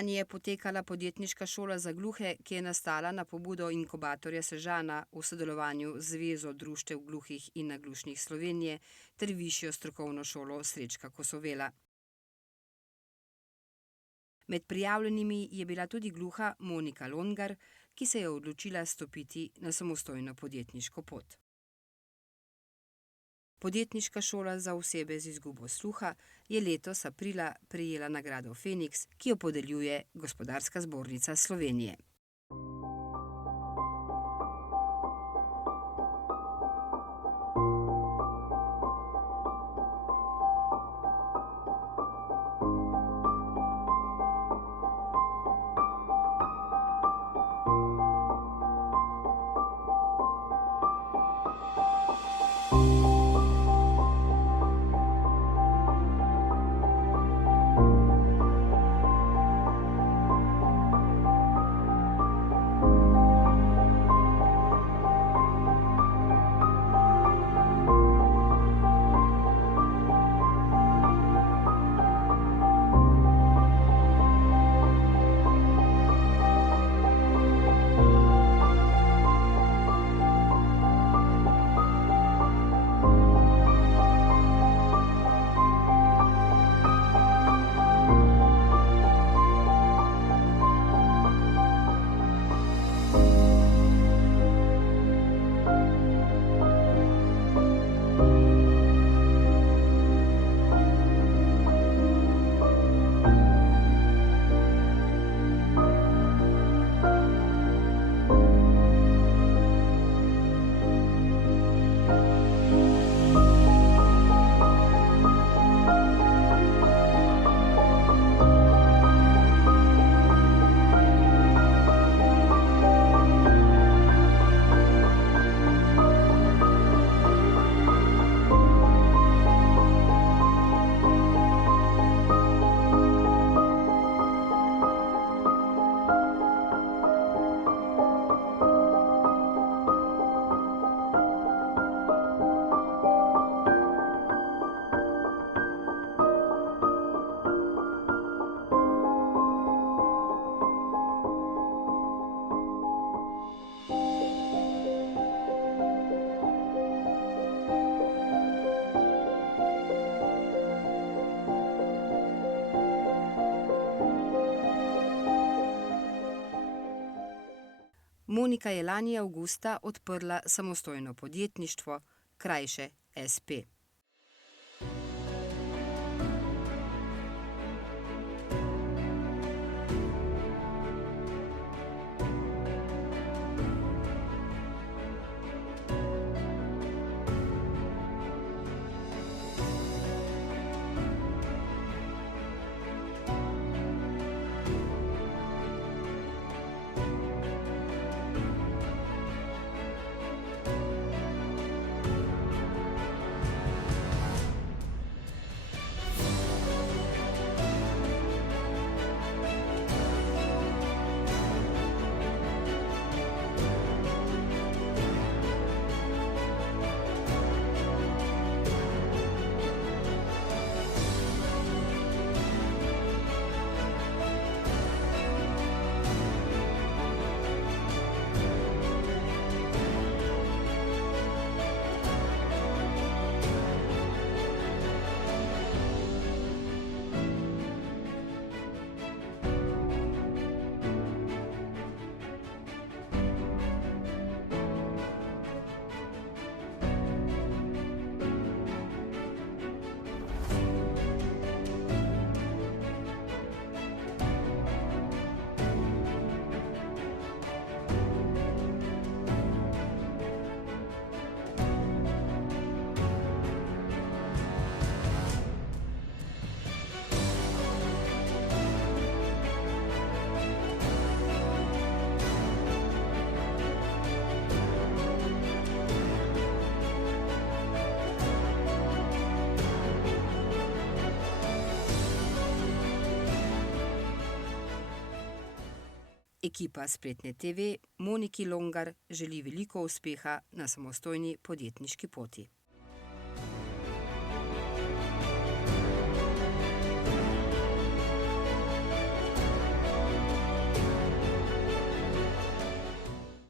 Lani je potekala podjetniška šola za gluhe, ki je nastala na pobudo inkubatorja Sežana v sodelovanju z Zvezo društev gluhih in naglušnih Slovenije ter Višjo strokovno šolo Srečka Kosovela. Med prijavljenimi je bila tudi gluha Monika Longar, ki se je odločila stopiti na samostojno podjetniško pot. Podjetniška šola za osebe z izgubo sluha je letos aprila prejela nagrado Feniks, ki jo podeljuje Gospodarska zbornica Slovenije. Monika je lani avgusta odprla samostojno podjetništvo, krajše SP. Ekipa Spletne TV Moniki Longar želi veliko uspeha na samostojni podjetniški poti.